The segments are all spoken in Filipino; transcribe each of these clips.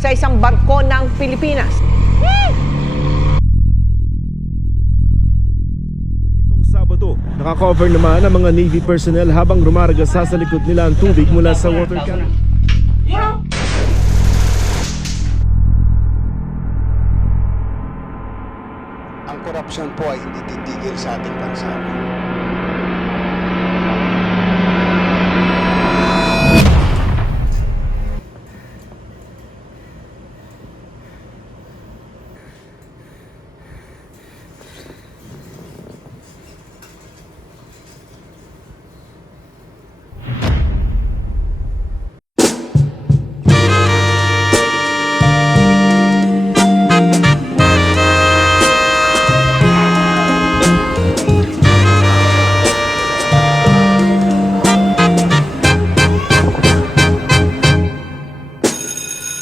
sa isang barko ng Pilipinas. Itong Sabado, nakakover naman ang mga Navy personnel habang rumaragasa sa likod nila ang tubig mula sa water cannon. Ang korupsyon po ay hindi titigil sa ating bansa.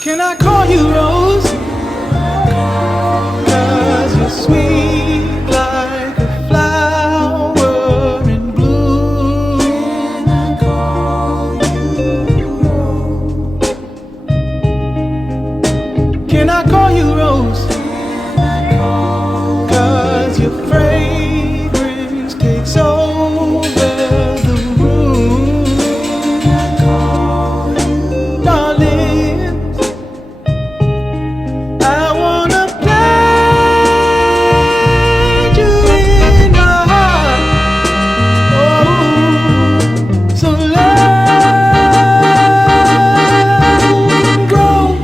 Can I call you Rose? 'Cause you're sweet like a flower in bloom. Can I call you Rose? Can I call you Rose? 'Cause your fragrance takes over the room. Darling, I wanna plant you in my heart. Oh, so let it grow.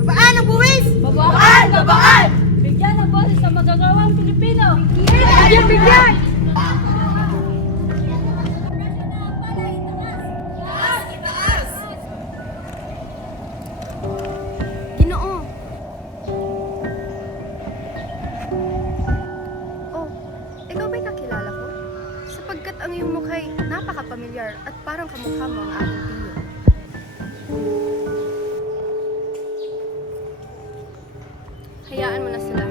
Babaan ang buwis! Babaan! Babaan! Bigyan ng boses sa magagawang Pilipino! Bigyan! Bigyan! Ginoo. Oh, ikaw ba'y kakilala ko? Sapagkat ang iyong mukha'y napaka-pamilyar at parang kamukha mo ang aking tiyo. Hayaan mo na sila.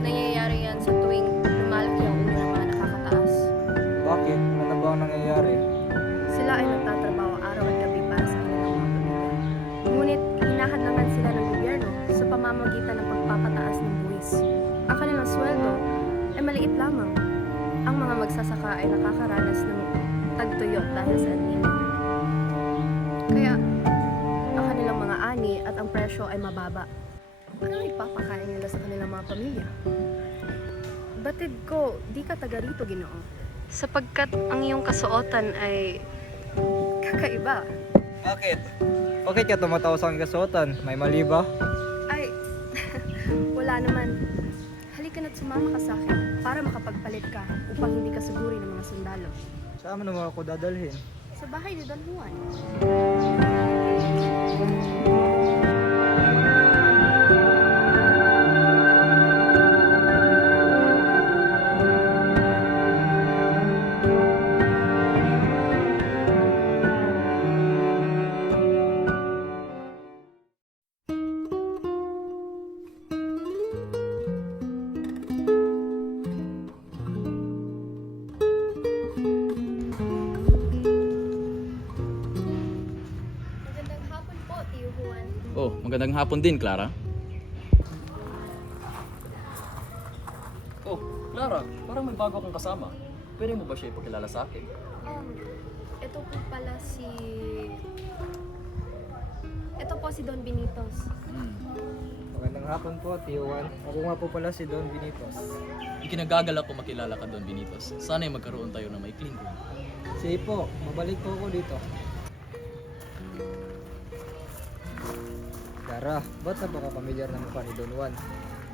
Nangyayari yan sa tuwing lumalaki ang ulo ng mga nakakataas. Bakit? Ano ba ang nangyayari? Sila ay nagtatrabaho araw at gabi para sa kanilang mga pamilya. Ngunit hinahadlangan sila ng gobyerno sa pamamagitan ng pagpapataas ng buwis. Ang kanilang sweldo ay maliit lamang. Ang mga magsasaka ay nakakaranas ng tagtuyot dahil sa El Nino. Kaya ang kanilang mga ani at ang presyo ay mababa. Ano ipapakain nila sa kanilang mga pamilya? Batid ko, di ka taga rito, Ginoo. Sapagkat ang iyong kasuotan ay kakaiba. Bakit? Bakit ka tumatawa sa aking kasuotan? May mali ba? Ay, wala naman. Halika na't sumama ka sa akin para makapagpalit ka upang hindi ka suguri ng mga sundalo. Saan mo naman ako dadalhin? Sa bahay ni Don Juan. Magandang hapon po, Tio Juan. Oh, magandang hapon din, Clara. Oh, Clara, parang may bago akong kasama. Pwede mo ba siya ipakilala sa akin? Ito po pala si... Ito po si Don Benitos. Magandang hapon po, Tio Juan. Ako nga po pala si Don Benitos. Ikinagagalak ko makilala ka doon, Benitos. Sana'y magkaroon tayo ng maikling room. Sige po, mabalik po ako dito. Clara, ba't napaka-pamilyar na mukha ni Don Juan?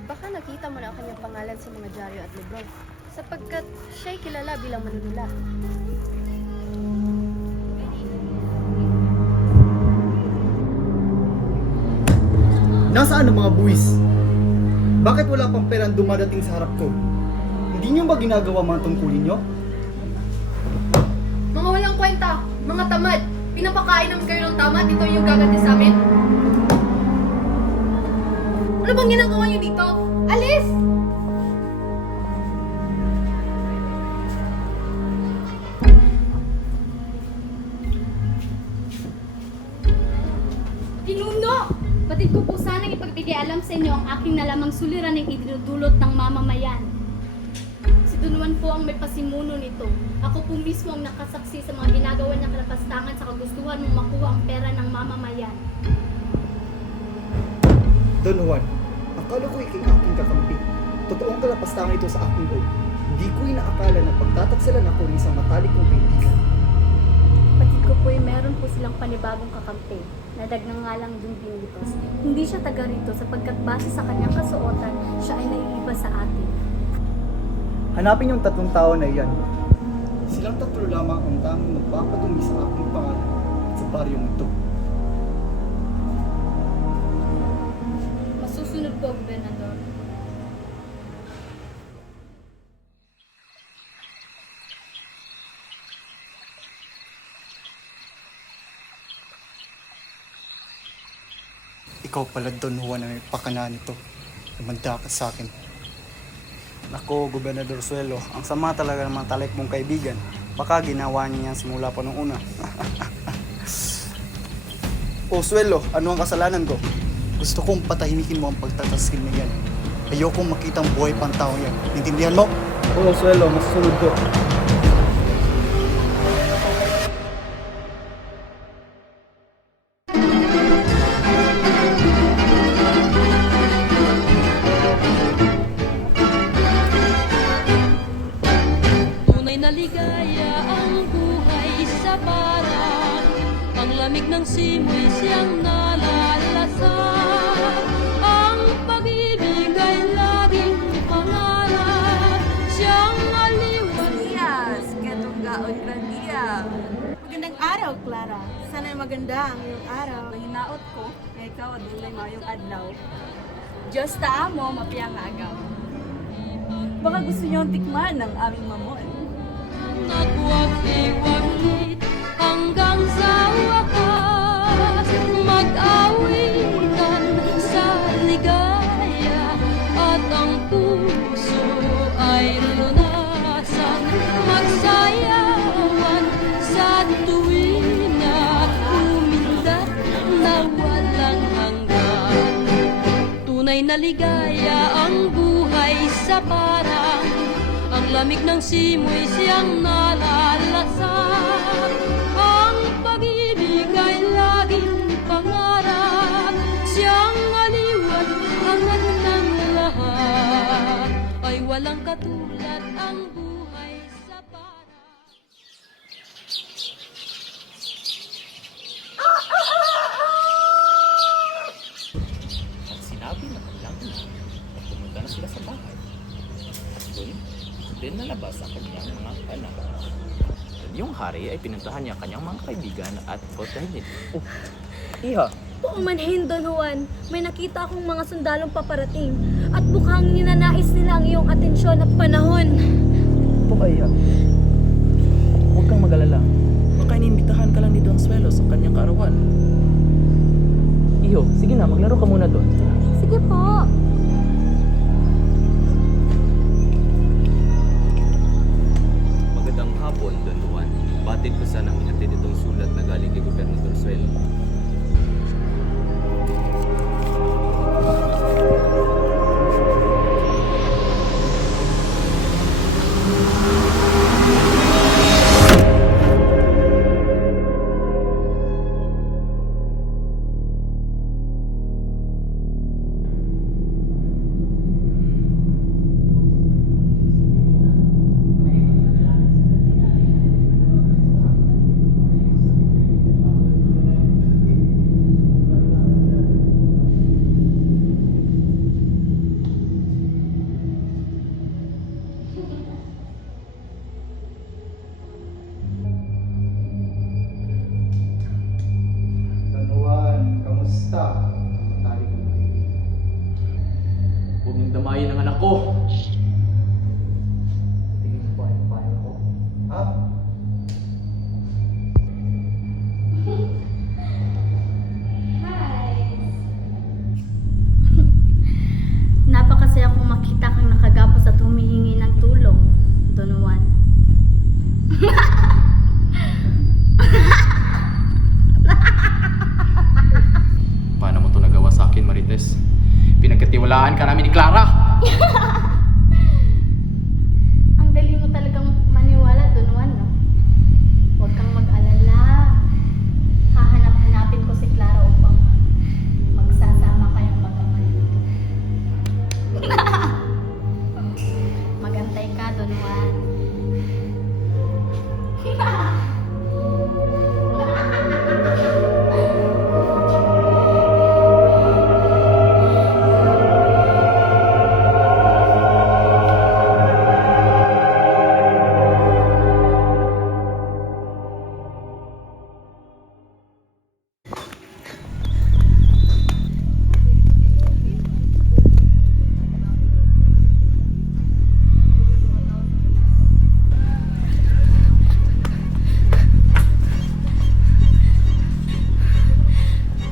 Baka nakita mo na ang kanyang pangalan sa mga dyaryo at libro, sapagkat siya'y kilala bilang manunulat. Nasaan ang mga buwis? Bakit wala pang perang dumadating sa harap ko? Hindi niyo ba ginagawa mga tungkulin niyo? Mga walang kwenta, mga tamad. Pinapakain naman kayo ng tama at ito yung gaganti sa amin. Ano bang ginagawa niyo dito? Alis! Pinuno! Batid ko po sanang ipagbigay alam sa inyo ang aking nalamang suliraning idinudulot ng mamamayan. Si Don Juan po ang may pasimuno nito. Ako po mismo ang nakasaksi sa mga ginagawa niya kalapastangan sa kagustuhan mong makuha ang pera ng mamamayan. Don Juan, akala ko ikay aking kakampi. Totoong kalapastangan ito sa aking loob. Hindi ko inaakala na pagtataksalan ako ng isang matalik kong kaibigan. Batid ko po meron po silang panibagong kakampi. Nadagna nga lang Don Binitos. Hindi siya taga rito sapagkat base sa kanyang kasuotan, siya ay naiiba sa atin. Hanapin yung 3 tao na iyan. Silang 3 lamang ang tanging magpapadumi sa aking pangalan sa baryong ito. Masusunod po, Gobernador. Ikaw pala, Don Juan, na may pakana nito. Lumanda ka sa akin. Nako, Gobernador Suelo, ang sama talaga ng mga talik mong kaibigan. Baka ginawa niya yan simula pa nung una. O Suelo, ano ang kasalanan ko? Gusto kong patahimikin mo ang pagtataskin na yan. Ayokong makitang buhay pang tao yan. Intindihan mo? Oo, Suelo, masusunod ko. Tunay na ligaya ang buhay sa parang ang lamig ng simoy siyang nalalasan. Ang pag-ibig ay laging pangarap, siyang aliwan. Yes, ketong gaon ka niya. Magandang araw, Clara. Sana'y maganda ang iyong araw. Hinaot ko, na ikaw adulay mayong adlaw. Diyos ta mo, mapiyang agaw. Baka gusto niyo tikman ng aming mamon. Nagwag-iwaglit hanggang sa wakas, mag-awitan sa ligaya at ang puso ay lunasan, magsayawan sa tuwing na umindat na walang hanggan. Tunay na ligaya ang buhay sa parang ang lamig ng simoy siyang nalalasan. Ang pag-ibig ay laging pangarap, siyang aliwan hangat ng lahat. Ay walang katulad ang buhay sa parang. At sinabi na kanilang ina at pumunta na sila sa bahay. At doon din nalabas ang kanyang mga anak. Yung hari ay pinuntahan niya kanyang mga kaibigan at protehin nito. Oh, iha! Puumanhin, Don Juan. May nakita akong mga sundalong paparating at mukhang ninanais nila ang iyong atensyon at panahon. Po kaya, huwag kang mag-alala. Baka inimbitahan ka lang ni Don Suelo sa kanyang kaarawan. Iho, sige na, maglaro ka muna doon. Sige po. Magandang hapon, Don Juan. Batid ko sanang ihatid itong sulat na galing kay Gobernador Suelo. Damdamin ang anak ko. Tingin mo ba ay papayag ako? Ha? Napakasaya kong makita kang nakagapos at humihingi ng tulong, Don Juan. Paano mo to nagawa sa akin, Marites? Pinagkatiwalaan ka namin ni Clara! Ang dali mo talagang maniwala, Don Juan, no? Huwag kang mag-alala. Hahanap-hanapin ko si Clara upang magsasama kayong mag-ama dito. Magantay ka, Don Juan.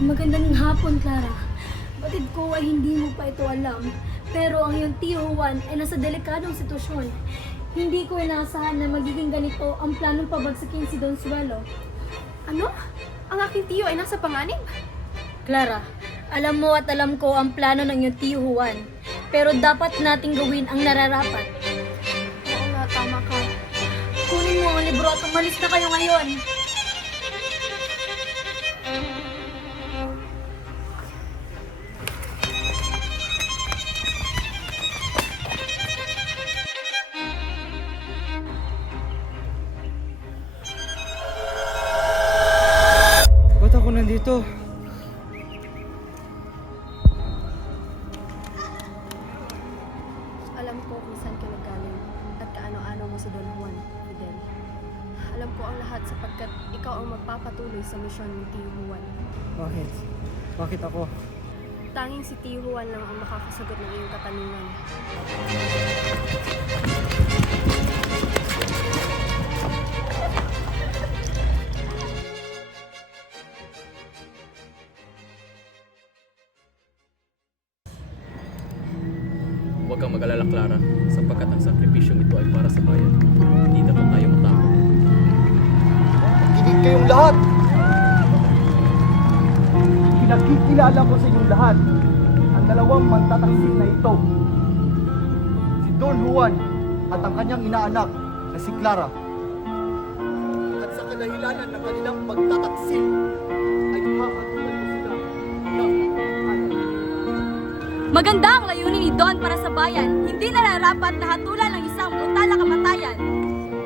Magandang hapon, Clara. Batid ko ay hindi mo pa ito alam. Pero ang iyong tiyo Juan ay nasa delikadong sitwasyon. Hindi ko inaasahan na magiging ganito ang planong pabagsakin si Don Suelo. Ano? Ang aking tiyo ay nasa panganib? Clara, alam mo at alam ko ang plano ng iyong tiyo Juan. Pero dapat nating gawin ang nararapat. Oo nga, tama ka. Kunin mo ang libro at umalis na kayo ngayon. Ba't ako nandito? Alam ko kung saan ka naggaling at kaano-ano mo si Don Juan, Fidel. Alam ko ang lahat sapagkat ikaw ang magpapatuloy sa misyon ni Tiyo Juan. Bakit? Bakit ako? Tanging si Tiyo Juan lang ang makakasagot ng iyong katanungan. Huwag kang mag-alala, Clara, sapagkat ang sakripisyong ito ay para sa bayan. Hindi dapat tayo matakot. Kinig kayong lahat! Pinakikilala ko sa inyong lahat ang dalawang mantataksil na ito. Si Don Juan at ang kanyang inaanak na si Clara. At sa kadahilanan ng kanilang pagtataksil ay hahatulan ko sila ng anak. Maganda ang layunin ni Don para sa bayan. Hindi nararapat na hatulan ng isang brutal na kamatayan.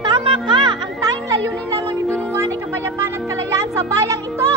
Tama ka! Ang tanging layunin lamang ni Don Juan ay kapayapaan at kalayaan sa bayang ito!